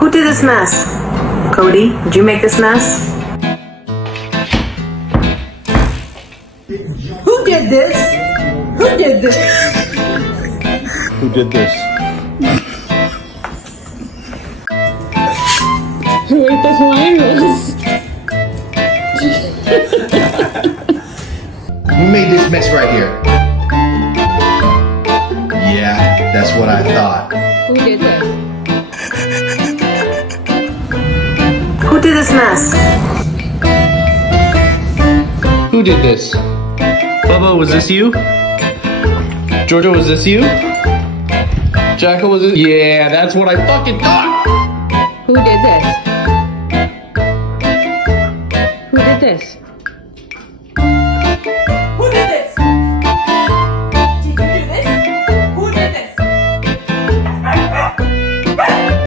Who did this mess? Cody, did you make this mess? Who did this? Who did this? Who did this? Wait, that's hilarious. Who made this mess right here? Yeah, that's what I thought. Who did this? Who did this mess? Who did this? Bubba, was this you? Georgia, was this you? Jackal, was it? Yeah, that's what I fucking thought! Who did this? Who did this? Who did this?